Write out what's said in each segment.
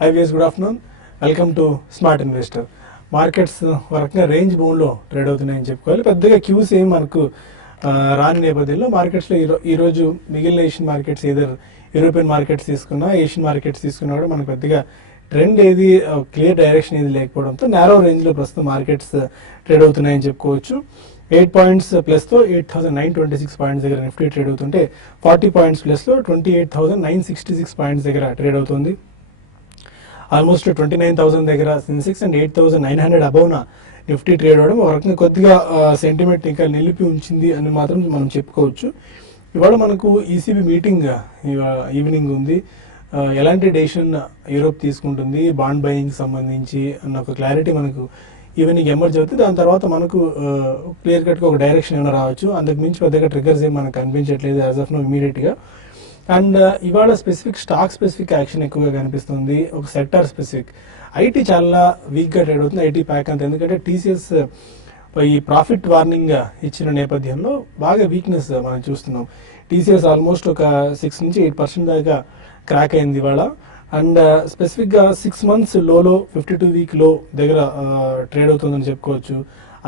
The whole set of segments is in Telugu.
High views, good afternoon. Welcome to smart investor. Markets వరకుగా రేంజ్ బౌండ్లో ట్రేడ్ అవుతున్నాయని చెప్పుకోవాలి. పెద్దగా క్యూస్ ఏం మనకు రాని నేపథ్యంలో మార్కెట్స్లో ఈరోజు మిగిలిన Asian markets, either European markets తీసుకున్నా, ఏషియన్ మార్కెట్స్ తీసుకున్నా కూడా మనకు పెద్దగా ట్రెండ్ ఏది, క్లియర్ డైరెక్షన్ ఏది లేకపోవడంతో నేరో రేంజ్లో ప్రస్తుతం మార్కెట్స్ ట్రేడ్ అవుతున్నాయని చెప్పుకోవచ్చు. 8 పాయింట్స్ ప్లస్తో 8,926 పాయింట్స్ దగ్గర నిఫ్టీ ట్రేడ్ అవుతుంటే 40 పాయింట్స్ ప్లస్లో 28,966 పాయింట్స్ దగ్గర ట్రేడ్ అవుతుంది. ఆల్మోస్ట్ 29,000 దగ్గర సెన్సెక్స్ అండ్ 8,900 అబౌవ్న నిఫ్టీ ట్రేడ్ అవ్వడం ఒక రకంగా కొద్దిగా సెంటిమెంట్ ఇంకా నిలిపి ఉంచింది అని మాత్రం మనం చెప్పుకోవచ్చు. ఇవాళ మనకు ఈసీబీ మీటింగ్ ఈవినింగ్ ఉంది. ఎలాంటి డెసిషన్ యూరోప్ తీసుకుంటుంది బాండ్ బయింగ్ సంబంధించి అన్న ఒక క్లారిటీ మనకు ఈవినింగ్ ఎమర్జ్ అవుతుంది. దాని తర్వాత మనకు క్లియర్ కట్గా ఒక డైరెక్షన్ ఏమైనా రావచ్చు. అందుకు మించి పెద్దగా ట్రిగర్స్ ఏం మనకు కనిపించట్లేదు యాజ్ ఆఫ్ నో ఇమీడియట్గా. అండ్ ఇవాళ స్టాక్ స్పెసిఫిక్ యాక్షన్ ఎక్కువగా కనిపిస్తుంది. ఒక సెక్టార్ స్పెసిఫిక్ ఐటీ చాలా వీక్గా ట్రేడ్ అవుతుంది, ఐటీ ప్యాక్ అంతా. ఎందుకంటే టీసీఎస్ ఈ ప్రాఫిట్ వార్నింగ్ ఇచ్చిన నేపథ్యంలో బాగా వీక్నెస్ మనం చూస్తున్నాం. టీసీఎస్ ఆల్మోస్ట్ ఒక 6 నుంచి 8% దాకా క్రాక్ అయింది ఇవాళ. అండ్ స్పెసిఫిక్గా 6 months లోలో 52 week లో దగ్గర ట్రేడ్ అవుతుందని చెప్పుకోవచ్చు.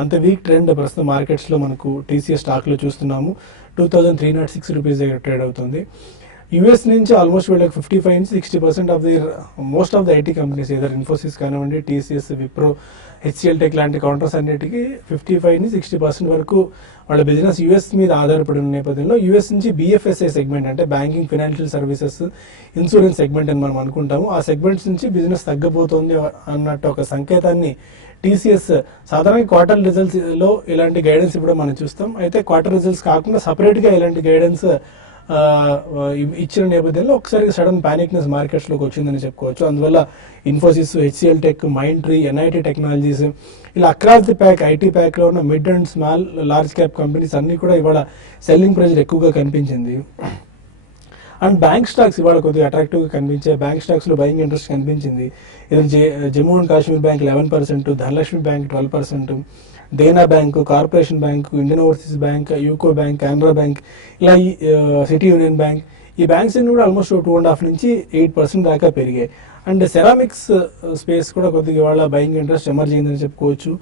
అంత వీక్ ట్రెండ్ ప్రస్తుతం మార్కెట్స్లో మనకు టీసీఎస్ స్టాక్లో చూస్తున్నాము. 2,306 రూపీస్ దగ్గర ట్రేడ్ అవుతుంది. యూఎస్ నుంచి ఆల్మోస్ట్ వీళ్ళకి 55 నుంచి 60% of దిర్ most of the IT companies, either Infosys కానివ్వండి, టీసీఎస్, విప్రో, హెచ్సిఎల్ టెక్ లాంటి కౌంటర్స్ అన్నిటికీ 55 నుంచి 60% వరకు వాళ్ళ బిజినెస్ యూఎస్ మీద ఆధారపడి ఉన్న నేపథ్యంలో యూఎస్ నుంచి బీఎఫ్ఎస్ఐ సెగ్మెంట్, అంటే banking, financial services, insurance segment అని మనం అనుకుంటాము. ఆ సెగ్మెంట్స్ నుంచి బిజినెస్ తగ్గబోతోంది అన్నట్టు ఒక సంకేతాన్ని టీసీఎస్ సాధారణంగా క్వార్టర్ రిజల్ట్స్ లో ఇలాంటి గైడెన్స్ ఇవ్వడం మనం చూస్తాం. అయితే క్వార్టర్ రిజల్ట్స్ కాకుండా సపరేట్గా ఇలాంటి గైడెన్స్ ఇచ్చిన నేపథ్యంలో ఒకసారి సడన్ ప్యానిక్నెస్ మార్కెట్స్లోకి వచ్చిందని చెప్పుకోవచ్చు. అందువల్ల Infosys, HCl tech, Mindtree, NIT technologies, ఇలా అక్రాస్ ది ప్యాక్ ఐటీ ప్యాక్లో ఉన్న mid and small large cap companies అన్నీ కూడా ఇవాళ సెల్లింగ్ ప్రెజర్ ఎక్కువగా కనిపించింది. అండ్ బ్యాంక్ స్టాక్స్ ఇవాళ కొద్దిగా అట్రాక్టివ్గా కనిపించాయి. బ్యాంక్ స్టాక్స్లో బయింగ్ ఇంట్రెస్ట్ కనిపించింది. ఇది Jammu and Kashmir bank 11%, Dhanlaxmi bank 12%, Dena bank, corporation bank, Indian overseas bank, UCO bank, Andhra bank, ఇలా సిటీ యూనియన్ బ్యాంక్, ఈ బ్యాంక్స్ అన్ని కూడా ఆల్మోస్ట్ 2.5 నుంచి 8% దాకా పెరిగాయి. అండ్ సెరామిక్స్ స్పేస్ కూడా కొద్దిగా ఇవాళ బయింగ్ ఇంట్రెస్ట్ ఎమర్జ్ అయిందని చెప్పుకోవచ్చు.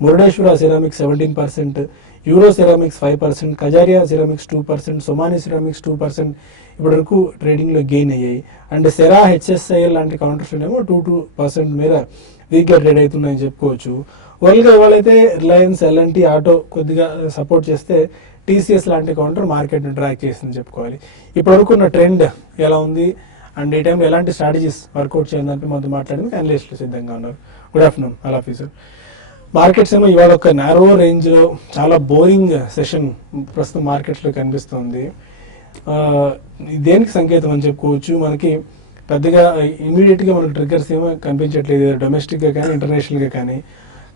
Murudeshwar ceramics 17%, euro ceramics 5%, Kajaria ceramics 2%, Somany ceramics 2% ఇప్పటి వరకు ట్రేడింగ్లో గెయిన్ అయ్యాయి. అండ్ సెరా, హెచ్ఎస్ఐఎల్ లాంటి కౌంటర్స్ ఏమో 2% మేర వీక్గా ట్రేడ్ అవుతున్నాయని చెప్పుకోవచ్చు. ఓవరాల్గా ఇవాళైతే రిలయన్స్, ఎల్ఎన్టీ, ఆటో కొద్దిగా సపోర్ట్ చేస్తే టీసీఎస్ లాంటి కౌంటర్ మార్కెట్ని ట్రాక్ చేసిందని చెప్పుకోవాలి. ఇప్పటివరకు ఉన్న ట్రెండ్ ఎలా ఉంది అండ్ ఈ టైంలో ఎలాంటి స్ట్రాటజీస్ వర్కౌట్ చేయాలని మనతో మాట్లాడడానికి అనలిస్టులు సిద్ధంగా ఉన్నారు. గుడ్ ఆఫ్టర్నూన్ అల్ ఆఫీసర్. మార్కెట్స్ ఏమో ఇవాళ ఒక నారో రేంజ్లో చాలా బోరింగ్ సెషన్ ప్రస్తుతం మార్కెట్స్లో కనిపిస్తుంది. దేనికి సంకేతం అని చెప్పుకోవచ్చు? మనకి పెద్దగా ఇమీడియట్గా మనకు ట్రిగ్గర్స్ ఏమో కనిపించట్లేదు, డొమెస్టిక్గా కానీ ఇంటర్నేషనల్గా కానీ.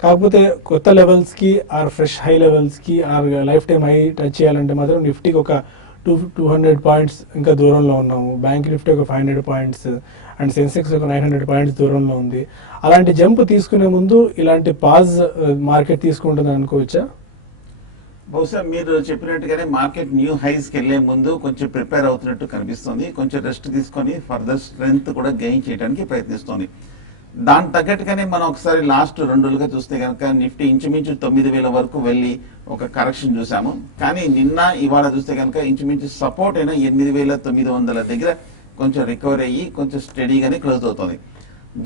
కాకపోతే కొత్త లెవెల్స్కి ఆర్ ఫ్రెష్ హై లెవెల్స్కి or life time high touch చేయాలంటే మాత్రం నిఫ్టీకి ఒక 200 పాయింట్స్ ఇంకా దూరంలో ఉన్నాము. బ్యాంక్ నిఫ్టీ ఒక 500 పాయింట్స్ అండ్ సెన్సెక్స్ ఒక 900 పాయింట్స్ దూరంలో ఉంది. అలాంటి జంప్ తీసుకునే ముందు ఇలాంటి పాజ్ మార్కెట్ తీసుకుంటుంది అనుకోవచ్చా? బహుశా మీరు చెప్పినట్టుగానే మార్కెట్ న్యూ హైస్కి వెళ్లే ముందు కొంచెం ప్రిపేర్ అవుతున్నట్టు కనిపిస్తుంది. కొంచెం రెస్ట్ తీసుకొని ఫర్దర్ స్ట్రెంగ్త్ కూడా గెయిన్ చేయడానికి ప్రయత్నిస్తుంది. దాని తగ్గట్టుగానే మనం ఒకసారి లాస్ట్ 2 రోజులుగా చూస్తే కనుక నిఫ్టీ ఇంచుమించు 9,000 వరకు వెళ్ళి ఒక కరెక్షన్ చూసాము. కానీ నిన్న ఇవాళ చూస్తే కనుక ఇంచుమించు సపోర్ట్ అయినా 8,900 దగ్గర కొంచెం రికవర్ అయ్యి కొంచెం స్టడీగానే క్లోజ్ అవుతుంది.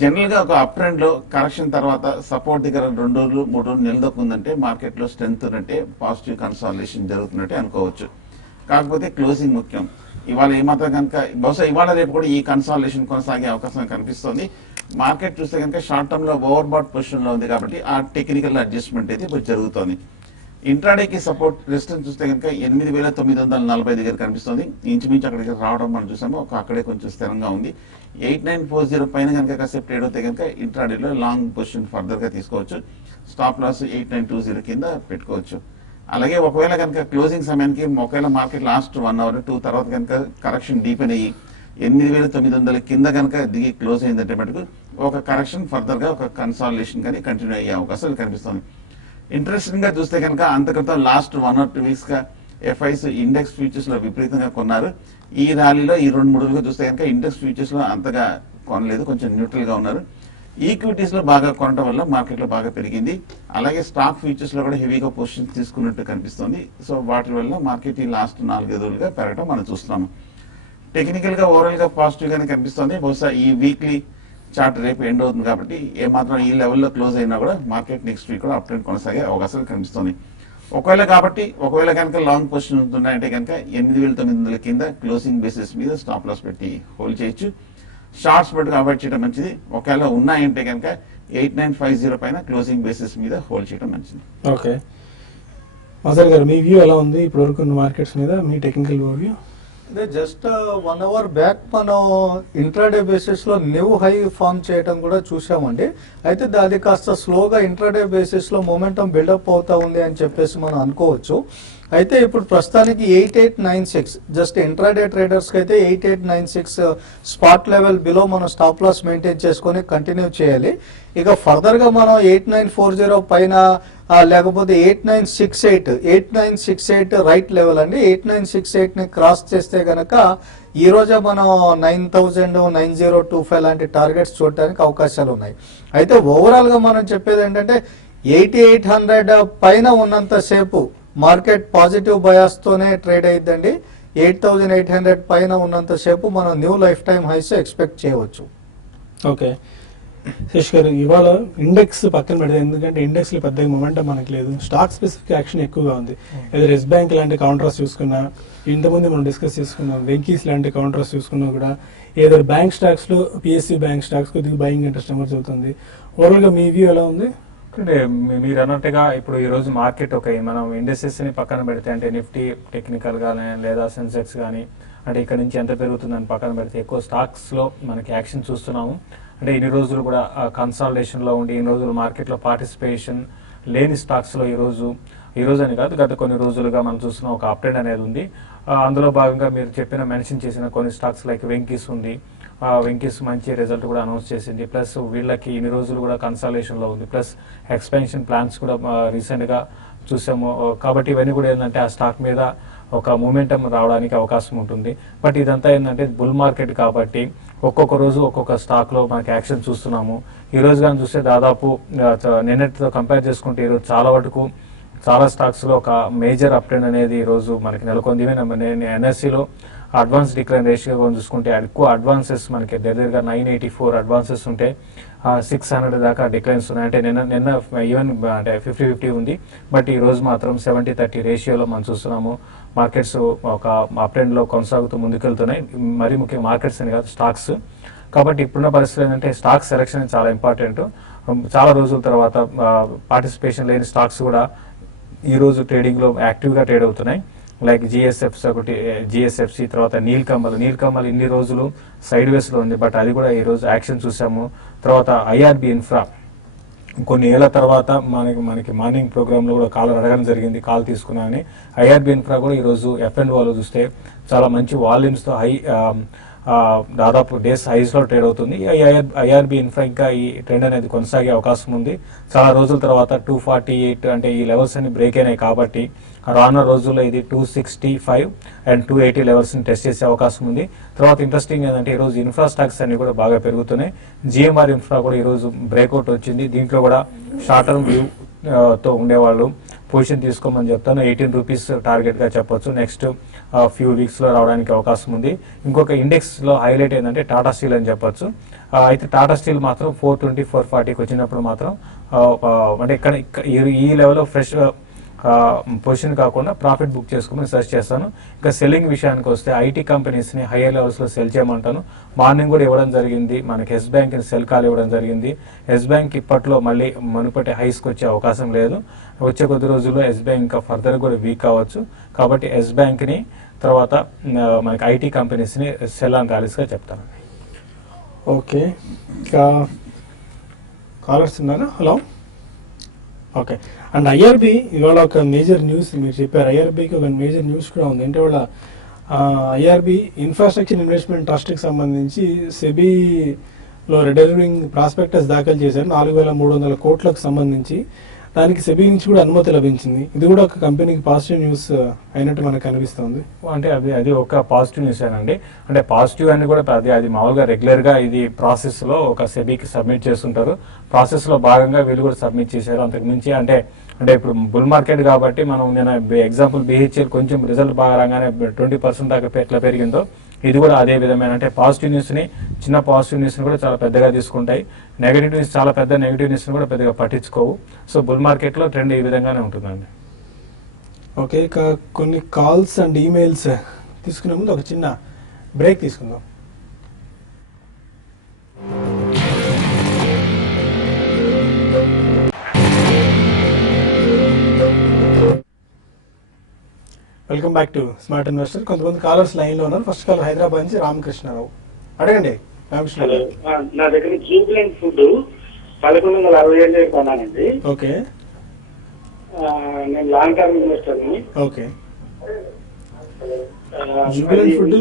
జనరల్ గా ఒక అప్ ట్రెండ్ లో కరెక్షన్ తర్వాత సపోర్ట్ దగ్గర 2 రోజులు 3 రోజులు నిలదొక్కుందంటే మార్కెట్ లో స్ట్రెంత్ ఉన్నట్టే, పాజిటివ్ కన్సాలిడేషన్ జరుగుతున్నట్టే అనుకోవచ్చు. కాకపోతే క్లోజింగ్ ముఖ్యం. ఇవాళ ఏమాత్రం కనుక బహుశా ఇవాళ రేపు కూడా ఈ కన్సాలిడేషన్ కొనసాగే అవకాశం కనిపిస్తుంది. మార్కెట్ చూస్తే కనుక షార్ట్ టర్మ్ లో ఓవర్ బాట్ పొజిషన్ లో ఉంది కాబట్టి ఆ టెక్నికల్ అడ్జస్ట్మెంట్ అయితే ఇప్పుడు జరుగుతుంది. ఇంట్రాడేకి సపోర్ట్ రెసిస్టెన్స్ చూస్తే కనుక 8,940 దగ్గర కనిపిస్తుంది. ఇంచుమించు అక్కడికి రావడం మనం చూసాము. అక్కడే కొంచెం స్థిరంగా ఉంది. 8940 పైన కనుక కాసేపు ట్రేడ్ అవుతే కనుక ఇంట్రాడేలో లాంగ్ పొజిషన్ ఫర్దర్ గా తీసుకోవచ్చు. స్టాప్ లాస్ 8920 కింద పెట్టుకోవచ్చు. అలాగే ఒకవేళ కనుక క్లోజింగ్ సమయానికి ఒకవేళ మార్కెట్ లాస్ట్ 1 hour 2 తర్వాత కనుక కరెక్షన్ డీపెన్ అయ్యి 8,900 కింద కనుక దిగి క్లోజ్ అయిందంటే మటుకు ఒక కరెక్షన్ ఫర్దర్ గా ఒక కన్సాలిడేషన్ కానీ కంటిన్యూ అయ్యే అవకాశాలు కనిపిస్తుంది. ఇంట్రెస్టింగ్ గా చూస్తే కనుక అంతక్రితం లాస్ట్ 1 or 2 weeks గా ఎఫ్ఐస్ ఇండెక్స్ ఫ్యూచర్స్ లో విపరీతంగా కొన్నారు. ఈ ర్యాలీలో ఈ 2-3 రోజులుగా చూస్తే కనుక ఇండెక్స్ ఫ్యూచర్స్ లో అంతగా కొనలేదు, కొంచెం న్యూట్రల్ గా ఉన్నారు. ఈక్విటీస్ లో బాగా కొనడం వల్ల మార్కెట్ లో బాగా పెరిగింది. అలాగే స్టాక్ ఫ్యూచర్స్ లో కూడా హెవీగా పొజిషన్ తీసుకున్నట్టు కనిపిస్తుంది. సో వాటి వల్ల మార్కెట్ ఈ లాస్ట్ 4 రోజులుగా పెరగడం మనం చూస్తున్నాము. టెక్నికల్ గా ఓవరాల్ గా పాజిటివ్ గానే కనిపిస్తుంది. బహుశా ఈ వీక్లీ చార్ట్ రేపు ఎండ్ అవుతుంది కాబట్టి ఏమాత్రం ఈ లెవెల్లో క్లోజ్ అయినా కూడా మార్కెట్ నెక్స్ట్ వీక్ కూడా అప్ ట్రెండ్ కొనసాగే అవకాశాలు కనిపిస్తుంది. ఒకవేళ కనుక లాంగ్ పొజిషన్ ఉంటున్నాయంటే కనుక 8,900 కింద క్లోజింగ్ బేసిస్ మీద స్టాప్ లాస్ పెట్టి హోల్డ్ చేయొచ్చు. షార్ట్స్ పెట్టుకు అవాయిడ్ చేయడం మంచిది. ఒకవేళ ఉన్నాయంటే కనుక 8950 పైన క్లోజింగ్ బేసిస్ మీద హోల్డ్ చేయడం మంచిది. ఓకే మజర్ గారు, మీ వ్యూ ఎలా ఉంది ఇప్పటి వరకు మార్కెట్స్ మీద, మీ టెక్నికల్ వ్యూ? అదే జస్ట్ 1 అవర్ బ్యాక్ మనం ఇంట్రాడే బేసిస్ లో న్యూ హై ఫామ్ చేయడం కూడా చూసామండి. అయితే అది కాస్త స్లోగా ఇంట్రాడే బేసిస్ లో మొమెంటం బిల్డప్ అవుతా ఉంది అని చెప్పేసి మనం అనుకోవచ్చు. అయితే ఇప్పుడు ప్రస్తుతానికి 8896 జస్ట్ ఇంట్రాడే ట్రేడర్స్ కి అయితే 8896 స్పాట్ లెవెల్ బిలో మనం స్టాప్ లాస్ మెయింటైన్ చేసుకొని కంటిన్యూ చేయాలి. ఇక ఫర్దర్ గా మనం 8940 పైన లేకపోతే 8968 రైట్ లెవెల్ అండి. 8968 ని క్రాస్ చేస్తే గనక ఈ రోజే మనం 9000-9025 లాంటి టార్గెట్స్ చూడడానికి అవకాశాలు ఉన్నాయి. అయితే ఓవరాల్ గా మనం చెప్పేది ఏంటంటే 8800 పైన ఉన్నంత సేపు మార్కెట్ పాజిటివ్ బయాస్ తోనే ట్రేడ్ అయ్యిందండి. 8800 పైన ఉన్నంత సేపు మనం new life time highs expect చేయవచ్చు. ఓకే శేష్ గారు, ఇవాళ ఇండెక్స్ పక్కన పెడితే, ఎందుకంటే ఇండెక్స్ లో పెద్దగా మొమెంటం మనకు లేదు, స్టాక్ స్పెసిఫిక్ యాక్షన్ ఎక్కువగా ఉంది. ఏదో ఎస్ బ్యాంక్ లాంటి కౌంటర్స్ చూసుకున్నా, ఇంతకుముందు మనం డిస్కస్ చేసుకున్నాం వెంకీస్ లాంటి కౌంటర్స్ చూసుకున్నా కూడా ఏదో బ్యాంక్ స్టాక్స్ లో పిఎస్సి బ్యాంక్ స్టాక్స్ కొద్దిగా బయింగ్ ఇంట్రెస్ట్ ఎమర్జ్ అవుతుంది. ఓవరాల్ గా మీ వ్యూ ఎలా ఉంది? అంటే మీరు అన్నట్టుగా ఇప్పుడు ఈ రోజు మార్కెట్ మనం ఇండస్ట్రీస్ ని పక్కన పెడితే, అంటే నిఫ్టీ టెక్నికల్ గానీ లేదా సెన్సెక్స్ కానీ, అంటే ఇక్కడ నుంచి ఎంత పెరుగుతుందని పక్కన పెడితే ఎక్కువ స్టాక్స్ లో మనకి యాక్షన్ చూస్తున్నాము. అంటే ఇన్ని రోజులు కూడా కన్సాలిడేషన్ లో ఉండి ఇన్ని రోజులు మార్కెట్ లో పార్టిసిపేషన్ లేని స్టాక్స్ లో ఈ రోజు అని కాదు, గత కొన్ని రోజులుగా మనం చూస్తున్న ఒక అప్ ట్రెండ్ అనేది ఉంది. అందులో భాగంగా మీరు మెన్షన్ చేసిన కొన్ని స్టాక్స్ లైక్ వెంకీస్ ఉంది. వెంకీస్ మంచి రిజల్ట్ కూడా అనౌన్స్ చేసింది. ప్లస్ వీళ్ళకి ఇన్ని రోజులు కూడా కన్సాలేషన్ లో ఉంది. ప్లస్ ఎక్స్పెన్షన్ ప్లాన్స్ కూడా రీసెంట్ గా చూసాము. కాబట్టి ఇవన్నీ కూడా ఏంటంటే ఆ స్టాక్ మీద ఒక మూమెంటం రావడానికి అవకాశం ఉంటుంది. బట్ ఇదంతా ఏంటంటే బుల్ మార్కెట్ కాబట్టి ఒక్కొక్క రోజు ఒక్కొక్క స్టాక్ లో మనకి యాక్షన్ చూస్తున్నాము. ఈ రోజు కానీ చూస్తే దాదాపు నిన్నటితో కంపేర్ చేసుకుంటే ఈరోజు చాలా స్టాక్స్ లో ఒక మేజర్ అప్ ట్రెండ్ అనేది ఈ రోజు మనకి నెలకొంది. ఎన్ఎస్సిలో అడ్వాన్స్ డిక్లైన్ రేషియో చూసుకుంటే ఎక్కువ అడ్వాన్సెస్ మనకి దగ్గరగా 984 అడ్వాన్సెస్ ఉంటే 600 దాకా డిక్లైన్స్ ఉన్నాయి. అంటే నిన్న ఈవెన్ అంటే 50-50 ఉంది. బట్ ఈ రోజు మాత్రం 70-30 రేషియోలో మనం చూస్తున్నాము. మార్కెట్స్ ఒక అప్ ట్రెండ్ లో కొనసాగుతూ ముందుకెళ్తున్నాయి. మరీ ముఖ్యంగా మార్కెట్స్ అని కాదు, స్టాక్స్. కాబట్టి ఇప్పుడున్న పరిస్థితులు ఏంటంటే స్టాక్ సెలెక్షన్ చాలా ఇంపార్టెంట్. చాలా రోజుల తర్వాత పార్టిసిపేషన్ లేని స్టాక్స్ కూడా ఈ రోజు ట్రేడింగ్ లో యాక్టివ్ గా ట్రేడ్ అవుతున్నాయి. లైక్ జిఎస్ఎఫ్సి, తర్వాత నీల్ కమల్ ఇన్ని రోజులు సైడ్ వేస్ లో ఉంది. బట్ అది కూడా ఈ రోజు యాక్షన్ చూసాము. తర్వాత ఐఆర్బి ఇన్ఫ్రా కొన్ని ఏళ్ల తర్వాత మనకి మార్నింగ్ ప్రోగ్రామ్ లో కూడా కాల్ అడగడం జరిగింది, కాల్ తీసుకున్నామని. ఐఆర్బి ఇన్ఫ్రా కూడా ఈ రోజు F&O లో చూస్తే చాలా మంచి వాల్యూమ్స్ తో దాదాపు డేస్ హైస్ లో ట్రేడ్ అవుతుంది. ఐఆర్బి ఇన్ఫ్రా ఇంకా ఈ ట్రెండ్ అనేది కొనసాగే అవకాశం ఉంది. చాలా రోజుల తర్వాత 248 అంటే ఈ లెవెల్స్ అన్ని బ్రేక్ అయినాయి కాబట్టి రానున్న రోజుల్లో ఇది 265 అండ్ 280 లెవెల్స్ ని టెస్ట్ చేసే అవకాశం ఉంది. తర్వాత ఇంట్రెస్టింగ్ ఏంటంటే ఈ రోజు ఇన్ఫ్రా స్టాక్స్ అన్ని కూడా బాగా పెరుగుతున్నాయి. జిఎంఆర్ ఇన్ఫ్రా కూడా ఈ రోజు బ్రేక్అవుట్ వచ్చింది. దీంట్లో కూడా షార్ట్ టర్మ్ వ్యూ తో ఉండేవాళ్ళు పొజిషన్ తీసుకోమని చెప్తాను. 18 రూపీస్ టార్గెట్ గా చెప్పొచ్చు. నెక్స్ట్ ఫ్యూ వీక్స్ లో రావడానికి అవకాశం ఉంది. ఇంకొక ఇండెక్స్ లో హైలైట్ ఏంటంటే టాటా స్టీల్ అని చెప్పొచ్చు. అయితే టాటా స్టీల్ మాత్రం 420-440కి వచ్చినప్పుడు మాత్రం అంటే ఇక్కడ ఈ లెవెల్లో ఫ్రెష్ పొజిషన్ కాకుండా ప్రాఫిట్ బుక్ చేసుకోమని సజెస్ట్ చేస్తాను. ఇంకా సెల్లింగ్ విషయానికి వస్తే ఐటీ కంపెనీస్ ని హైయర్ లెవెల్స్ లో సెల్ చేయమంటాను. మార్నింగ్ కూడా ఇవ్వడం జరిగింది, మనకి ఎస్ బ్యాంక్ ని సెల్ కాల్ ఇవ్వడం జరిగింది. ఎస్ బ్యాంక్ ఇప్పట్లో మళ్ళీ మునుపటి హైస్ కి వచ్చే అవకాశం లేదు. వచ్చే కొద్ది రోజుల్లో ఎస్ బ్యాంక్ ఇంకా ఫర్దర్ కూడా వీక్ కావచ్చు. కాబట్టి ఎస్ బ్యాంక్ ని తర్వాత మనకి ఐటీ కంపెనీస్ ని సెల్ అండ్ ర్యాలీస్ గా చెప్తాను. ఓకే, ఇంకా కాలర్స్ ఉన్నారా? హలో. ఓకే, అండ్ ఐఆర్బి ఇవాళ ఒక మేజర్ న్యూస్ మీరు చెప్పారు. ఐఆర్బికి ఒక మేజర్ న్యూస్ కూడా ఉంది. అంటే వాళ్ళ ఐఆర్బి ఇన్ఫ్రాస్ట్రక్చర్ ఇన్వెస్ట్మెంట్ ట్రస్ట్కి సంబంధించి సెబీలో రిజర్వింగ్ ప్రాస్పెక్టస్ దాఖలు చేశారు. 4,300 కోట్లకు సంబంధించి దానికి సెబీ నుంచి కూడా అనుమతి లభించింది. ఇది కూడా ఒక కంపెనీకి పాజిటివ్ న్యూస్ అయినట్టు మనకు అనిపిస్తుంది. అంటే అది ఒక పాజిటివ్ న్యూస్ అండి. అంటే పాజిటివ్ అని కూడా అది మామూలుగా రెగ్యులర్ గా ఇది ప్రాసెస్ లో ఒక సెబీకి సబ్మిట్ చేస్తుంటారు. ప్రాసెస్ లో భాగంగా వీళ్ళు కూడా సబ్మిట్ చేశారు. అంతకు మించి అంటే ఇప్పుడు బుల్ మార్కెట్ కాబట్టి మనం నేను ఎగ్జాంపుల్ BHL కొంచెం రిజల్ట్ బాగా రాగానే 20% దాకా ఎట్లా పెరిగిందో ఇది కూడా అదే విధమైన అంటే పాజిటివ్ న్యూస్ ని చిన్న పాజిటివ్ న్యూస్ ని కూడా చాలా పెద్దగా తీసుకుంటాయి. నెగటివ్ న్యూస్ చాలా పెద్ద నెగటివ్ న్యూస్ ని కూడా పెద్దగా పట్టించుకోవు. సో బుల్ మార్కెట్ లో ట్రెండ్ ఈ విధంగానే ఉంటుందండి. ఓకే, ఇక కొన్ని కాల్స్ అండ్ ఈమెయిల్స్ తీసుకునే ముందు ఒక చిన్న బ్రేక్ తీసుకుందాం. Welcome back to smart investor. కొంతమంది కాలర్స్ లైన్ లో ఉన్నారు. ఫస్ట్ కాలర్ హైదరాబాద్ నుంచి రామకృష్ణారావు. అడగండి రామకృష్ణారావు. నా దగ్గర జూబ్లెంట్ ఫుడ్ 1167 కొన్నానండి. ఓకే, నేను లాంగ్ టర్మ్ ఇన్వెస్టర్ ని. ఓకే. జూబ్లెంట్ ఫుడ్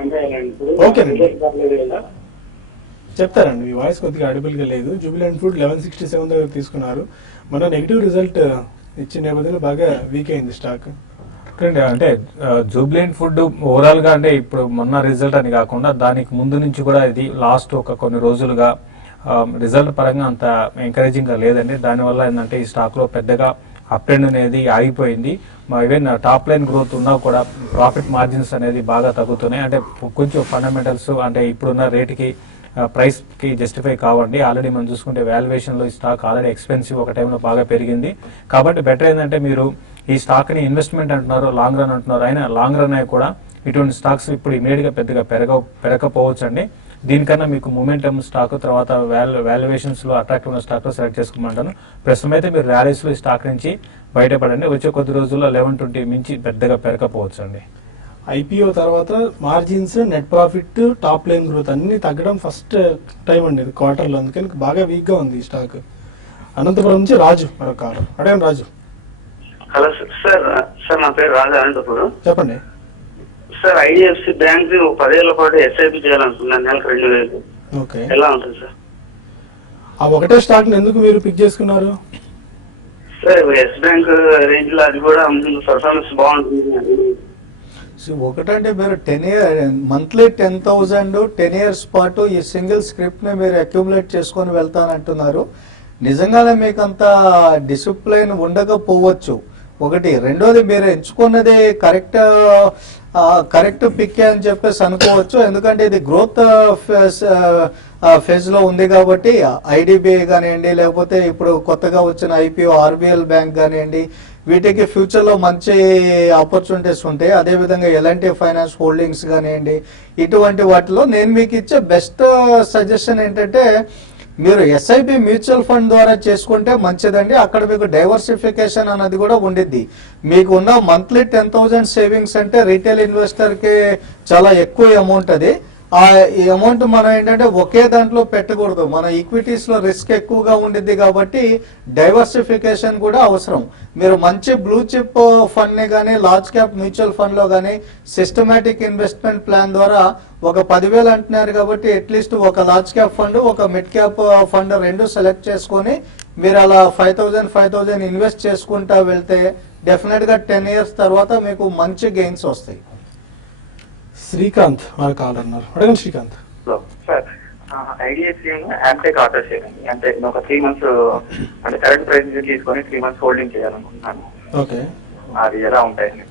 అంటే ఓకేనండి, చెప్తారండి. మీ వాయిస్ కొద్దిగా అడిబుల్ గా లేదు. జూబిలెంట్ ఫుడ్ 1167 దగ్గర తీసుకున్నారు. మన నెగిటివ్ రిజల్ట్ ఇచ్చిన నేపథ్యంలో బాగా వీక్ అయింది స్టాక్. అంటే జూబ్లెంట్ ఫుడ్ ఓవరాల్ గా అంటే ఇప్పుడు మొన్న రిజల్ట్ అని కాకుండా దానికి ముందు నుంచి కూడా ఇది లాస్ట్ ఒక కొన్ని రోజులుగా రిజల్ట్ పరంగా అంత ఎంకరేజింగ్ గా లేదండి. దానివల్ల ఏంటంటే ఈ స్టాక్ లో పెద్దగా అప్ ట్రెండ్ అనేది ఆగిపోయింది. ఈవెన్ టాప్ లైన్ గ్రోత్ ఉన్నా కూడా ప్రాఫిట్ మార్జిన్స్ అనేది బాగా తగ్గుతున్నాయి. అంటే కొంచెం ఫండమెంటల్స్ అంటే ఇప్పుడున్న రేటుకి ప్రైస్ కి జస్టిఫై కావండి. ఆల్రెడీ మనం చూసుకుంటే వాల్యుయేషన్ లో ఈ స్టాక్ ఆల్రెడీ ఎక్స్పెన్సివ్ ఒక టైంలో బాగా పెరిగింది. కాబట్టి బెటర్ ఏంటంటే మీరు ఈ స్టాక్ ని ఇన్వెస్ట్మెంట్ అంటున్నారు, లాంగ్ రన్ అంటున్నారు. అయినా లాంగ్ రన్ అయి కూడా ఇటువంటి స్టాక్స్ ఇప్పుడు ఇమీడియట్ గా పెద్దగా పెరగకపోవచ్చు అండి. దీనికన్నా మీకు మొమెంటమ్ స్టాక్ తర్వాత వాల్యుయేషన్స్ లో అట్రాక్టివ్ ఉన్న స్టాక్ లో సెలెక్ట్ చేసుకోమంటాను. ప్రస్తుతం అయితే మీరు ర్యాలీస్ లో ఈ స్టాక్ నుంచి బయటపడండి. వచ్చే కొద్ది రోజుల్లో 1120 మించి పెద్దగా పెరగకపోవచ్చు అండి. ఐపీఓ తర్వాత margins, net profit, top line growth అన్ని తగ్గడం ఫస్ట్ టైం అండి ఇది క్వార్టర్ లో. అందుకని బాగా వీక్ గా ఉంది ఈ స్టాక్. అనంతపురం నుంచి రాజు మరొక కాలం. అడగండి రాజు. Hello sir. సార్ నా పేరు రాజు, అనంతపురం. చెప్పండి సార్. IDFC బ్యాంక్ 10 ఏళ్ల పాటు SIP చేయాలనుకున్నాను, నెలకు 2000. ఓకే, ఎలా ఉంటుంది సార్? ఆ ఒకటే స్టాక్ ఎందుకు మీరు పిక్ చేసుకున్నారు? సార్ ఎస్ బ్యాంక్ రేంజ్ లో అది కూడా పర్ఫార్మెన్స్ బాగుంటుంది. ఒకటంటే మీరు 10 ఇయర్ మంత్లీ 10,000 10 ఇయర్స్ పాటు ఈ సింగిల్ స్క్రిప్ట్ ని మీరు అక్యుములేట్ చేసుకొని వెళ్తానంటున్నారు. నిజంగానే మీకు అంత డిసిప్లైన్ ఉండకపోవచ్చు. ఒకటి. రెండోది మీరు ఎంచుకున్నది కరెక్ట్ పిక్ అని చెప్పేసి అనుకోవచ్చు. ఎందుకంటే ఇది గ్రోత్ ఫేజ్ లో ఉంది కాబట్టి IDBI కానివ్వండి, లేకపోతే ఇప్పుడు కొత్తగా వచ్చిన IPO RBL బ్యాంక్ కానివ్వండి, వీటికి ఫ్యూచర్ లో మంచి ఆపర్చునిటీస్ ఉంటాయి. అదేవిధంగా ఎలాంటి ఫైనాన్స్ హోల్డింగ్స్ కానివ్వండి, ఇటువంటి వాటిలో నేను మీకు ఇచ్చే బెస్ట్ సజెషన్ ఏంటంటే మీరు SIP మ్యూచువల్ ఫండ్ ద్వారా చేసుకుంటే మంచిదండి. అక్కడ మీకు డైవర్సిఫికేషన్ అన్నది కూడా ఉండిద్ది. మీకు ఉన్న మంత్లీ 10,000 సేవింగ్స్ అంటే రీటైల్ ఇన్వెస్టర్ కి చాలా ఎక్కువ అమౌంట్. అది ఈ అమౌంట్ మనం ఏంటంటే ఒకే దాంట్లో పెట్టకూడదు. మన ఈక్విటీస్ లో రిస్క్ ఎక్కువగా ఉండిద్ది కాబట్టి డైవర్సిఫికేషన్ కూడా అవసరం. మీరు మంచి బ్లూ చిప్ ఫండ్ ని కానీ, లార్జ్ క్యాప్ మ్యూచువల్ ఫండ్ లో కానీ సిస్టమేటిక్ ఇన్వెస్ట్మెంట్ ప్లాన్ ద్వారా ఒక 10,000 అంటున్నారు కాబట్టి అట్లీస్ట్ ఒక లార్జ్ క్యాప్ ఫండ్, ఒక మిడ్ క్యాప్ ఫండ్ రెండు సెలెక్ట్ చేసుకొని మీరు అలా 5,000 ఇన్వెస్ట్ చేసుకుంటా వెళ్తే డెఫినెట్ గా 10 ఇయర్స్ తర్వాత మీకు మంచి గెయిన్స్ వస్తాయి. శ్రీకాంత్ వాళ్ళ కాల్ అన్నారు. అడగండి Srikanth. Sir IDFC Amtek auto share అండి. అంటే ఒక 3 మంత్స్ అంటే కరెంట్ ప్రైస్ తీసుకొని 3 మంత్స్ హోల్డింగ్ చేయాలనుకుంటున్నాను. ఓకే, అది ఎలా ఉంటాయండి?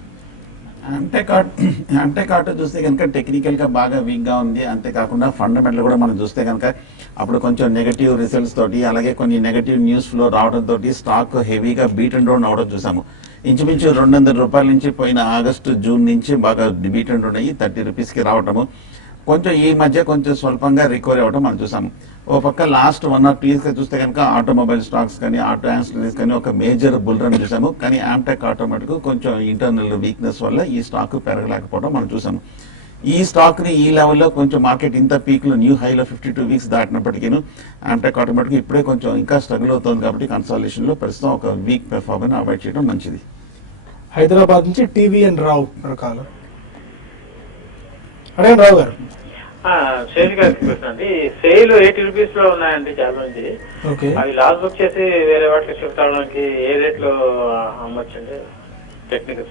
యామ్టెక్ ఆటో చూస్తే కనుక టెక్నికల్ గా బాగా వీక్ గా ఉంది. అంతేకాకుండా ఫండమెంటల్ కూడా మనం చూస్తే కనుక అప్పుడు కొంచెం నెగటివ్ రిజల్ట్స్ తోటి, అలాగే కొన్ని నెగటివ్ న్యూస్ ఫ్లో రావడం తోటి స్టాక్ హెవీగా బీట్ అండ్ డౌన్ అవడం చూసాము. ఇంచుమించు 200 రూపాయల నుంచి పోయిన ఆగస్టు జూన్ నుంచి బాగా బీట్ అండ్ డౌన్ అయ్యి 30 రూపీస్కి రావటము. కొంచెం ఈ మధ్య కొంచెం స్వల్పంగా రికవరీ అవ్వడం మనం చూసాము. ఓ పక్క లాస్ట్ 1 or 2 years గా చూస్తే కనుక ఆటోమొబైల్ స్టాక్స్ కానీ, ఆటో యాన్సిలరీస్ కానీ ఒక మేజర్ బుల్ రన్ చూసాము. కానీ యామ్టెక్ ఆటోమేటిక్ కొంచెం ఇంటర్నల్ వీక్నెస్ వల్ల ఈ స్టాక్ పెరగలేకపోవడం మనం చూసాము. ఈ స్టాక్ ని ఈ లెవెల్లో కొంచెం మార్కెట్ ఇంత పీక్ లో న్యూ హైలో 52 వీక్స్ దాటినప్పటికీ యామ్టెక్ ఆటోమేటిక్ ఇప్పుడే కొంచెం ఇంకా స్ట్రగుల్ అవుతుంది కాబట్టి కన్సాలిడేషన్ లో ప్రస్తుతం ఒక వీక్ పెర్ఫార్మెన్స్ అవాయిడ్ చేయడం మంచిది. హైదరాబాద్ నుంచి TVN రావు రకాలు. అడగండి రావు గారు. సేల్ గారికి అండి, సేల్ 80 రూపీస్ లో ఉన్నాయండి చాలా మంది. ఓకే. అవి లాస్ బుక్ చేసి వేరే వాటికి షిఫ్ట్ అవడానికి ఏ రేట్ లో అమ్మొచ్చండి టెక్నికల్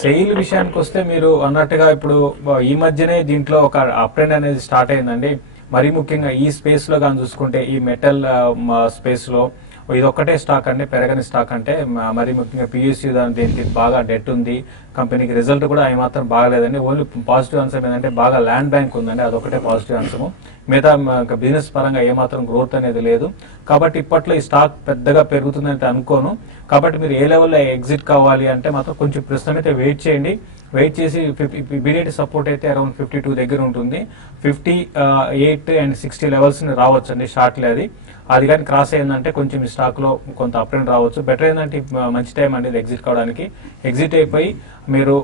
సెయిల్ విషయానికి వస్తే మీరు అన్నట్టుగా ఇప్పుడు ఈ మధ్యనే దీంట్లో ఒక అప్ ట్రెండ్ అనేది స్టార్ట్ అయిందండి. మరీ ముఖ్యంగా ఈ స్పేస్ లో కానీ చూసుకుంటే ఈ మెటల్ స్పేస్ లో ఇది ఒక్కటే స్టాక్ అంటే పెరగని స్టాక్ అంటే మరీ ముఖ్యంగా పిఎస్యూ దీనికి బాగా డెట్ ఉంది, కంపెనీకి రిజల్ట్ కూడా ఏమాత్రం బాగలేదండి. ఓన్లీ పాజిటివ్ అంశం ఏంటంటే బాగా ల్యాండ్ బ్యాంక్ ఉందండి, అదొకటే పాజిటివ్ అంశము. మిగతా బిజినెస్ పరంగా ఏమాత్రం గ్రోత్ అనేది లేదు. కాబట్టి ఇప్పట్లో ఈ స్టాక్ పెద్దగా పెరుగుతుందని అనుకోను. కాబట్టి మీరు ఏ లెవెల్లో ఎగ్జిట్ కావాలి అంటే మాత్రం కొంచెం ప్రస్తుతం అయితే వెయిట్ చేయండి. వెయిట్ చేసి ఇమీడియట్ సపోర్ట్ అయితే అరౌండ్ 52 దగ్గర ఉంటుంది. 58 and 60 లెవెల్స్ రావచ్చు అండి షార్ట్లీ. అది కానీ క్రాస్ అయిందంటే కొంచెం ఈ స్టాక్ లో కొంత అప్ అండ్ రావచ్చు. బెటర్ ఏంటంటే మంచి టైం అండి ఎగ్జిట్ కావడానికి. ఎగ్జిట్ అయిపోయి మీరు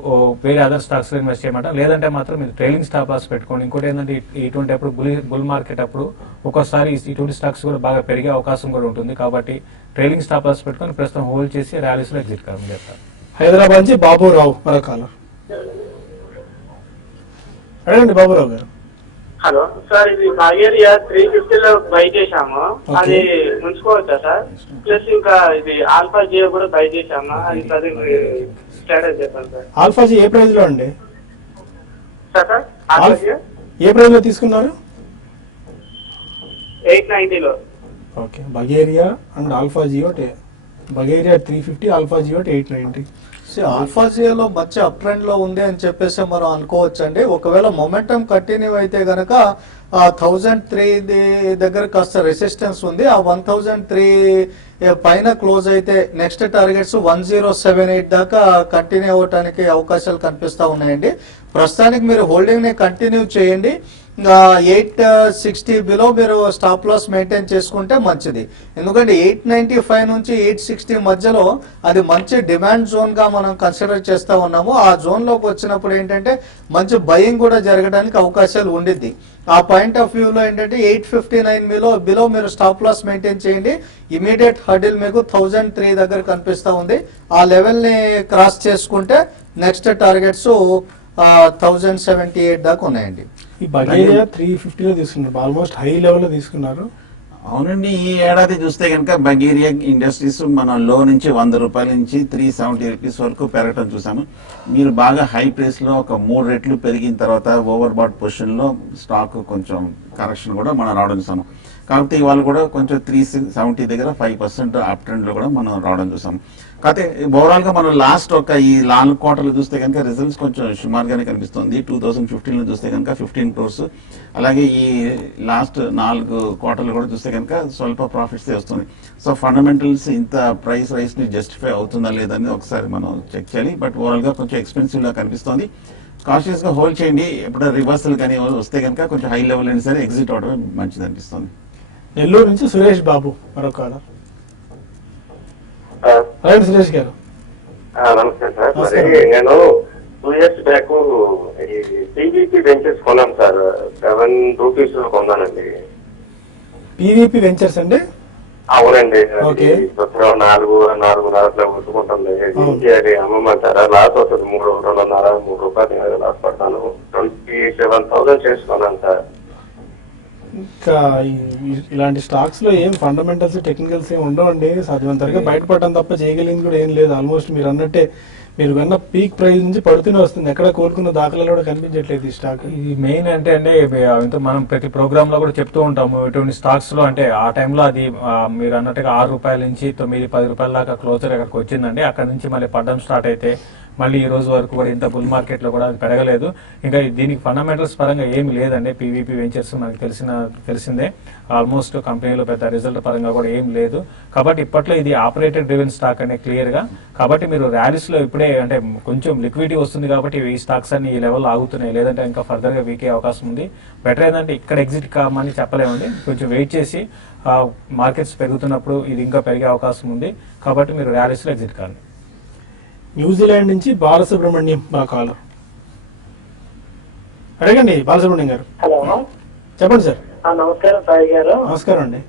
వేరే అదర్ స్టాక్స్ లో ఇన్వెస్ట్ చేయమంటారు, లేదంటే మాత్రం మీరు ట్రైలింగ్ స్టాప్ లాస్ పెట్టుకోండి. ఇంకోటి ఏంటంటే ఇటువంటి అప్పుడు బుల్ మార్కెట్ అప్పుడు ఒక్కోసారి ఇటువంటి స్టాక్స్ కూడా బాగా పెరిగే అవకాశం కూడా ఉంటుంది. కాబట్టి ట్రైలింగ్ స్టాప్ లాస్ పెట్టుకొని ప్రస్తుతం హోల్డ్ చేసి ర్యాలీస్ లో ఎగ్జిట్ కావడం చేస్తారు. హైదరాబాద్ నుంచి బాబురావు మరో కాలర్. అడగండి బాబురావు గారు. హలో సార్, ఇది బగేరియా 350 లో బై చేశాము, అది ఉంచుకోవచ్చా సార్? ప్లస్ ఇంకా ఇది ఆల్ఫా జియో కూడా బై చేశాము, అది స్టేటస్ చెప్పండి సార్. ఆల్ఫాజీ ఏ ప్రైస్ లో అండి? సార్ ఆల్ఫా జియో ఏ ప్రైస్ లో తీసుకున్నారు? 890 లో. ఓకే. బగేరియా అండ్ ఆల్ఫాజియో బగేరియా 350, ఆల్ఫాజియో 890. ఆల్ఫాజియోలో మంచి అప్ ట్రెండ్ లో ఉంది అని చెప్పేసి మనం అనుకోవచ్చు అండి. ఒకవేళ మొమెంటం కంటిన్యూ అయితే గనక 1003 దగ్గర కాస్త రెసిస్టెన్స్ ఉంది. ఆ 1003 పైన క్లోజ్ అయితే నెక్స్ట్ టార్గెట్స్ 1078 దాకా కంటిన్యూ అవడానికి అవకాశాలు కనిపిస్తా ఉన్నాయండి. ప్రస్తుతానికి మీరు హోల్డింగ్ ని కంటిన్యూ చేయండి. 860 బిలో మీరు స్టాప్ లాస్ మెయింటైన్ చేసుకుంటే మంచిది. ఎందుకంటే 895 నుంచి 860 మధ్యలో అది మంచి డిమాండ్ జోన్ గా మనం కన్సిడర్ చేస్తా ఉన్నాము. ఆ జోన్ లోకి వచ్చినప్పుడు ఏంటంటే మంచి బయింగ్ కూడా జరగడానికి అవకాశాలు ఉండిద్ది. ఆ పాయింట్ ఆఫ్ వ్యూ లో ఏంటంటే 859 బిలో మీరు స్టాప్ లాస్ మెయింటైన్ చేయండి. ఇమీడియట్ హర్డిల్ మీకు 1003 దగ్గర కనిపిస్తా ఉంది. ఆ లెవెల్ ని క్రాస్ చేసుకుంటే నెక్స్ట్ టార్గెట్స్ 1078 దాకా ఉన్నాయండి. ఈ బగేరియా 350 లో తీసుకున్నారు, ఆల్మోస్ట్ హై లెవెల్ లో తీసుకున్నారు. అవునండి, ఈ ఏడాది చూస్తే కనుక బగేరియా ఇండస్ట్రీస్ మన లో నుంచి 100 రూపాయల నుంచి 370 రూపీస్ వరకు పెరగటం చూసాము. మీరు బాగా హై ప్రైస్ లో ఒక 3 రెట్లు పెరిగిన తర్వాత ఓవర్ బాట్ పొజిషన్ లో స్టాక్ కొంచెం కరెక్షన్ కూడా మనం రావడం చూసాము. కాబట్టి ఇవాళ కూడా కొంచెం 370 దగ్గర 5% అప్ ట్రెండ్ లో కూడా మనం రావడం చూసాము. కాకపోతే ఓవరాల్ గా మనం లాస్ట్ ఒక ఈ 4 క్వార్టర్లు చూస్తే కనుక రిజల్ట్స్ కొంచెం సుమారుగానే కనిపిస్తుంది. 2015 లో చూస్తే కనుక 15 crores, అలాగే ఈ లాస్ట్ 4 క్వార్టర్లు కూడా చూస్తే కనుక స్వల్ప ప్రాఫిట్స్ వస్తుంది. సో ఫండమెంటల్స్ ఇంత ప్రైస్ రైస్ ని జస్టిఫై అవుతుందా లేదని ఒకసారి మనం చెక్ చేయాలి. బట్ ఓవరాల్ గా కొంచెం ఎక్స్పెన్సివ్ లా కనిపిస్తుంది. కాన్షియస్ గా హోల్డ్ చేయండి. ఎప్పుడైనా రివర్సల్ కానీ వస్తే కనుక కొంచెం హై లెవెల్ అయినా సరే ఎగ్జిట్ అవడమే మంచిది అనిపిస్తుంది. నెల్లూరు నుంచి సురేష్ బాబు మరో కాలర్. రైట్ సురేష్ గారు. నమస్తే సార్. మరి నేను 2 years బ్యాక్ ఈ పీవీపీ వెంచర్స్ కొన్నాను సార్. 7 rupees కొన్నానండి. పీవీపీ వెంచర్స్ అండి? అవునండి. ఓకే. 4 కొట్టుకుంటుంది. అది అమ్మమంటారా? లాస్ అవుతుంది. 2.5 రూపాయలు లాస్ పడతాను. 27,000 చేసుకున్నాను సార్. ఇంకా ఇలాంటి స్టాక్స్ లో ఏం ఫండమెంటల్స్ టెక్నికల్స్ ఏం ఉండవండి. సాధ్యమంతగా బయటపడటం తప్ప చేయగలిగింది కూడా ఏం లేదు. ఆల్మోస్ట్ మీరు అన్నట్టే మీరు కన్నా పీక్ ప్రైస్ నుంచి పడుతూనే వస్తుంది. ఎక్కడ కోలుకున్న దాఖలాలు కూడా కనిపించట్లేదు ఈ స్టాక్. ఇది మెయిన్ అంటే అండి మనం ప్రతి ప్రోగ్రామ్ లో కూడా చెప్తూ ఉంటాము ఇటువంటి స్టాక్స్ లో అంటే ఆ టైంలో అది మీరు అన్నట్టుగా 6 రూపాయల నుంచి 9-10 రూపాయల దాకా క్లోజర్ ఎక్కడికి వచ్చిందండి. అక్కడ నుంచి మళ్ళీ పడడం స్టార్ట్ అయితే మళ్ళీ ఈ రోజు వరకు కూడా ఇంత బుల్ మార్కెట్ లో కూడా అది పెరగలేదు. ఇంకా దీనికి ఫండమెంటల్స్ పరంగా ఏమి లేదండి. పీవీపీ వెంచర్స్ మనకు తెలిసిందే. ఆల్మోస్ట్ కంపెనీలో పెద్ద రిజల్ట్ పరంగా కూడా ఏం లేదు. కాబట్టి ఇప్పట్లో ఇది ఆపరేటెడ్ డ్రివెన్ స్టాక్ అనే క్లియర్ గా. కాబట్టి మీరు ర్యాలీస్ లో ఇప్పుడే అంటే కొంచెం లిక్విడిటీ వస్తుంది కాబట్టి ఈ స్టాక్స్ అన్ని ఈ లెవెల్ ఆగుతున్నాయి, లేదంటే ఇంకా ఫర్దర్ గా వీక్ అయ్యే అవకాశం ఉంది. బెటర్ ఏంటంటే ఇక్కడ ఎగ్జిట్ కామని చెప్పలేమండి. కొంచెం వెయిట్ చేసి మార్కెట్స్ పెరుగుతున్నప్పుడు ఇది ఇంకా పెరిగే అవకాశం ఉంది. కాబట్టి మీరు ర్యాలీస్ లో ఎగ్జిట్ కాండి. న్యూజిలాండ్ నుంచి బాలసుబ్రహ్మణ్యం మా కాలర్. అడగండి బాలసుబ్రహ్మణ్యం గారు. హలో, చెప్పండి సార్. నమస్కారం సాయి గారు. నమస్కారం అండి.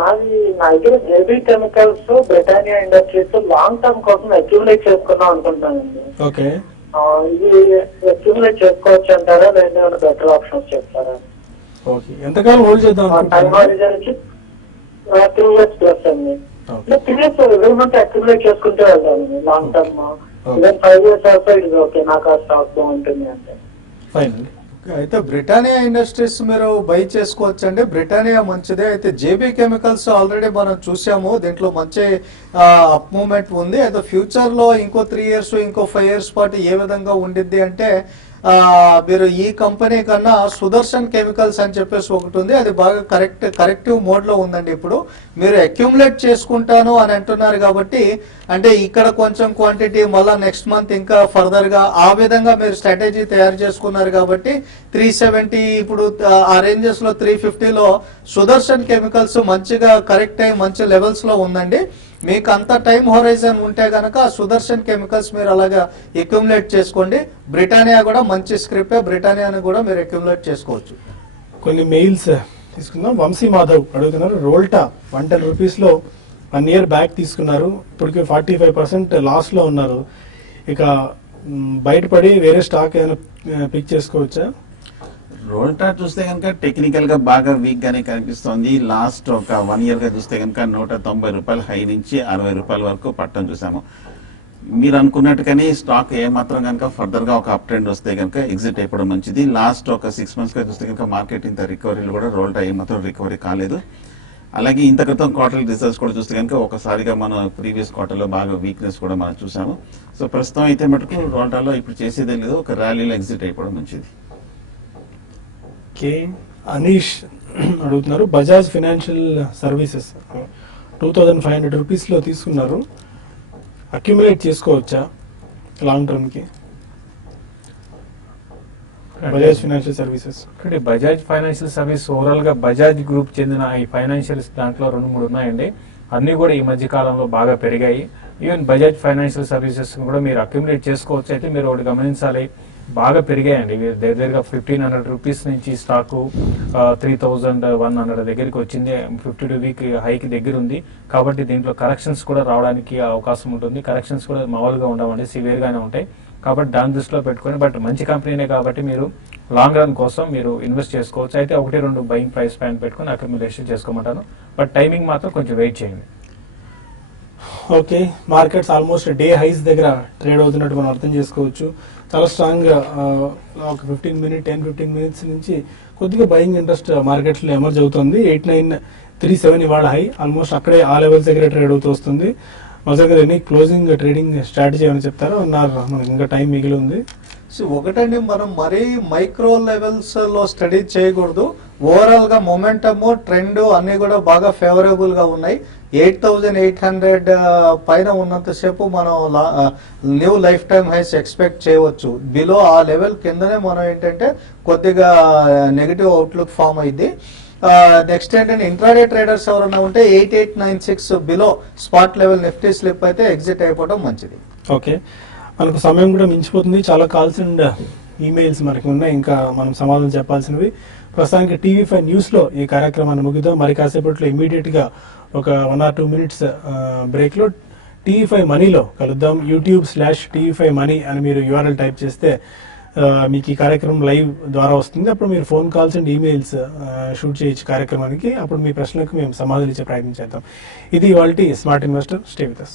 నా దగ్గర JB chemicals, Britannia industries long term కోసం అక్యూములేట్ చేసుకుందాం అనుకుంటున్నానండి. ఓకే. ఇది అక్యుములేట్ చేసుకోవచ్చు అంటారా లేదా బెటర్ ఆప్షన్స్ చెప్తారా? ఓకే, ఎంతకాలం హోల్డ్ చేద్దాం టైం అనుకుంటున్నారు? హారిజన్కి 3 years ప్లస్ అండి. ఓకే. 3 years ఎవరి మంత్ అక్యుములేట్ చేసుకుంటే వెళ్తాను long term. Okay. Even 5 years also ఇది ఓకే, నాకు ఆ స్టాక్ బాగుంటుంది అంటే. ఫైన్ అండి. అయితే బ్రిటానియా ఇండస్ట్రీస్ మీరు బై చేసుకోవచ్చు అండి. బ్రిటానియా మంచిదే. అయితే జేబీ కెమికల్స్ ఆల్రెడీ మనం చూసాము, దీంట్లో మంచి అప్ మూవ్మెంట్ ఉంది. అయితే ఫ్యూచర్ లో ఇంకో 3 years ఇంకో 5 years పాటు ఏ విధంగా ఉండిద్ది అంటే మీరు ఈ కంపెనీ కన్నా సుదర్శన్ కెమికల్స్ అని చెప్పేసి ఒకటి ఉంది, అది బాగా కరెక్టివ్ మోడ్ లో ఉందండి. ఇప్పుడు మీరు అక్యుములేట్ చేసుకుంటాను అని అంటున్నారు కాబట్టి అంటే ఇక్కడ కొంచెం క్వాంటిటీ మళ్ళా నెక్స్ట్ మంత్ ఇంకా ఫర్దర్ గా ఆ విధంగా మీరు స్ట్రాటజీ తయారు చేసుకున్నారు కాబట్టి 370 ఇప్పుడు ఆ రేంజెస్ లో 350లో సుదర్శన్ కెమికల్స్ మంచిగా కరెక్ట్ అయి మంచి లెవెల్స్ లో ఉందండి. మీకు అంత టైం హొరైజన్ ఉంటే గనక సుదర్శన్ కెమికల్స్ మీరు అలాగా అక్యుములేట్ చేసుకోండి. బ్రిటానియా కూడా మంచి స్క్రిప్, బ్రిటానియాని కూడా మీరు అక్యుములేట్ చేసుకోవచ్చు. కొన్ని మెయిల్స్ తీసుకుందాం. వంశీ మాధవ్ అడుగుతున్నారు, రోల్టా 110 రూపీస్లో 1 year బ్యాక్ తీసుకున్నారు, ఇప్పటికి 45% లాస్ లో ఉన్నారు. ఇక బయటపడి వేరే స్టాక్ ఏమైనా పిక్ చేసుకోవచ్చా? రోల్టా చూస్తే కనుక టెక్నికల్ గా బాగా వీక్ గానే కనిపిస్తోంది. లాస్ట్ ఒక 1 year గా చూస్తే కనుక 190 రూపాయల హై నుంచి 60 రూపాయల వరకు పట్టడం చూసాము. మీరు అనుకున్నట్టుగానే స్టాక్ ఏమాత్రం కనుక ఫర్దర్ గా ఒక అప్ ట్రెండ్ వస్తే కనుక ఎగ్జిట్ అయిపోవడం మంచిది. లాస్ట్ ఒక 6 months గా చూస్తే కనుక మార్కెట్ ఇంత రికవరీలు కూడా రోల్టా ఏమాత్రం రికవరీ కాలేదు. అలాగే ఇంత క్రితం క్వార్టర్ రిజల్ట్స్ కూడా చూస్తే కనుక ఒకసారిగా మన ప్రీవియస్ క్వార్టర్లో బాగా వీక్నెస్ కూడా మనం చూసాము. సో ప్రస్తుతం అయితే మటుకు రోల్టాలో ఇప్పుడు చేసేదే లేదు, ఒక ర్యాలీలో ఎగ్జిట్ అయిపోవడం మంచిది. కే అనీష్ అడుగుతున్నారు, బజాజ్ ఫైనాన్షియల్ సర్వీసెస్ 2500 రూపీస్లో తీసుకున్నారు, అక్యుములేట్ చేసుకోవచ్చా లాంగ్ టర్మ్ కి? బజాజ్ ఫైనాన్షియల్ సర్వీసెస్ ఇక్కడ బజాజ్ ఫైనాన్షియల్ సర్వీస్ ఓవరాల్ గా బజాజ్ గ్రూప్ చెందిన ఈ ఫైనాన్షియల్ దాంట్లో 2-3 ఉన్నాయండి. అన్ని కూడా ఈ మధ్య కాలంలో బాగా పెరిగాయి. ఈవెన్ బజాజ్ ఫైనాన్షియల్ సర్వీసెస్ కూడా మీరు అక్యుములేట్ చేసుకోవచ్చు. అయితే మీరు ఒకటి గమనించాలి, బాగా పెరిగాయండి. దగ్గరగా 1500 రూపీస్ నుంచి స్టాకు 3100 దగ్గరికి వచ్చింది. 52 వీక్ హైకి దగ్గర ఉంది. కాబట్టి దీంట్లో కరెక్షన్స్ కూడా రావడానికి అవకాశం ఉంటుంది. కరెక్షన్స్ కూడా మామూలుగా ఉండవండి, సివియర్ గానే ఉంటాయి. కాబట్టి దాని దృష్టిలో పెట్టుకొని, బట్ మంచి కంపెనీనే కాబట్టి మీరు లాంగ్ రన్ కోసం మీరు ఇన్వెస్ట్ చేసుకోవచ్చు. అయితే 1-2 బయింగ్ ప్రైస్ ప్లాన్ పెట్టుకుని అక్యుములేషన్ చేసుకోమంటాను, బట్ టైమింగ్ మాత్రం కొంచెం వెయిట్ చేయండి. Okay, markets almost day highs దగ్గర ట్రేడ్ అవుతున్నట్టు మనం అర్థం చేసుకోవచ్చు. చాలా స్ట్రాంగ్ గా ఒక 10-15 మినిట్స్ నుంచి కొద్దిగా బయింగ్ ఇంట్రెస్ట్ మార్కెట్స్ లో ఎమర్జ్ అవుతుంది. 8937 ఇవాళ హై, ఆల్మోస్ట్ అక్కడే ఆ లెవెల్స్ దగ్గర ట్రేడ్ అవుతూ వస్తుంది. మజాగా ఎన్ని క్లోజింగ్ ట్రేడింగ్ స్ట్రాటజీ ఏమైనా చెప్తారా? మనకి ఇంకా టైం మిగిలి ఉంది. ఒకటండి, మనం మరీ మైక్రో లెవెల్స్ లో స్టడీ చేయకూడదు. ఓవరాల్ గా మొమెంటమ్, ట్రెండ్ అన్ని కూడా బాగా ఫేవరబుల్ గా ఉన్నాయి. 8800 పైన ఉన్నంతసేపు మనం new life time highs expect చేయవచ్చు. బిలో ఆ లెవెల్ కిందనే మనం ఏంటంటే కొద్దిగా నెగిటివ్ అవుట్లుక్ ఫామ్ అయింది. నెక్స్ట్ ఏంటంటే ఇంట్రాడే ట్రేడర్స్ ఎవరైనా ఉంటే 8896 below spot level Nifty slip అయితే ఎగ్జిట్ అయిపోవడం మంచిది. ఓకే, మనకు సమయం కూడా మించిపోతుంది. చాలా కాల్స్ అండ్ ఈమెయిల్స్ మనకి ఉన్నాయి, ఇంకా మనం సమాధానం చెప్పాల్సినవి. ప్రస్తుతానికి TV5 న్యూస్ లో ఈ కార్యక్రమాన్ని ముగిద్దాం. మరి కాసేపట్లో ఇమీడియట్ గా ఒక 1 or 2 minutes బ్రేక్ లో TV5 మనీలో కలుద్దాం. YouTube/TV5 Money అని మీరు URL టైప్ చేస్తే మీకు ఈ కార్యక్రమం లైవ్ ద్వారా వస్తుంది. అప్పుడు మీరు phone calls and emails shoot చేయొచ్చు కార్యక్రమానికి. అప్పుడు మీ ప్రశ్నలకు మేము సమాధానం ఇచ్చే ప్రయత్నం చేద్దాం. ఇది ఇవాల్టి smart investor. Stay with us.